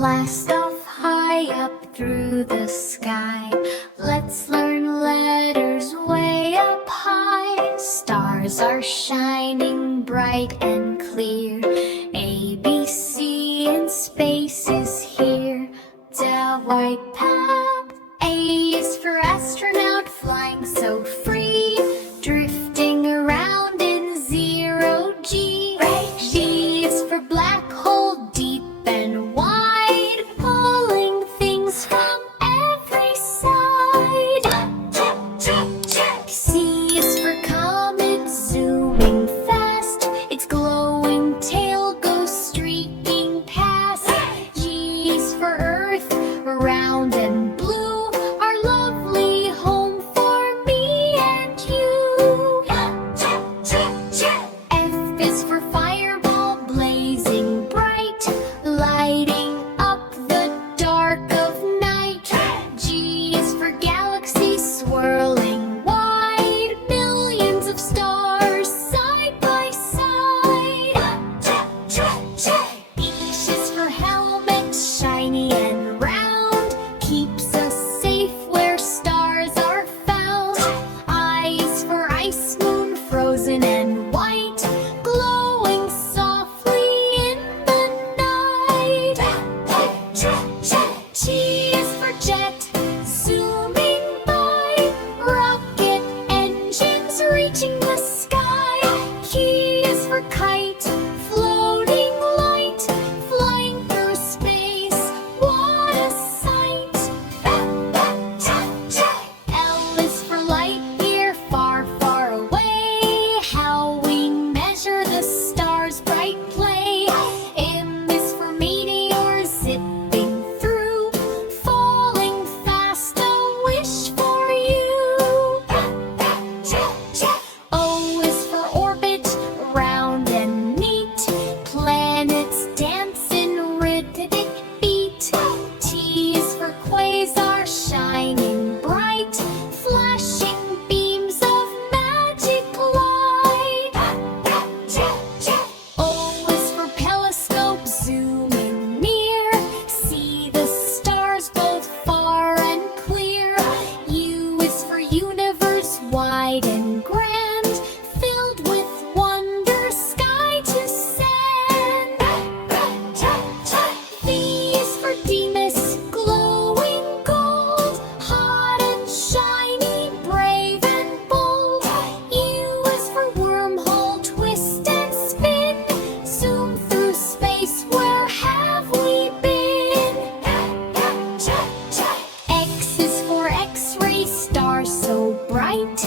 blast off high up through the sky. Let's learn letters way up high. Stars are shining bright and clear. A, B, C in space is here. The white path. A is for astronaut, flying so free, drifting around in zero G. B is for black hole, deep and wide, pulling things from every side. C is for comet, zooming fast, its glowing tail goes streaking past. G is for earth, round and blue, our lovely home for me and you. F is for fireball, blazing bright, lighting up the dark of night. G is for galaxy, swirling wide, millions of stars side by side. H is for helmet, shiny and round, keeps us safe where stars are found. I is for ice moon, frozen and white, glowing softly in the night. G is for jet, zooming by, rocket engines reaching the sky. K is for kite, floating light, flying through space, what a sight. L is for light year, far, far away, how we measure the stars' bright play. M is for meteor, zipping through, falling fast, a wish for you. O is for orbit, round and neat, planets dance in rhythmic beat. T is for quasar, shining bright, flashing beams of magic light. O is for telescope, zooming near, see the stars both far and clear. U is for universe, wide and grand, filled with wonder, sky to sand. V is for Demas, glowing gold, hot and shiny, brave and bold. U is for wormhole, twist and spin, zoom through space, where have we been? X is for X-ray, star so bright,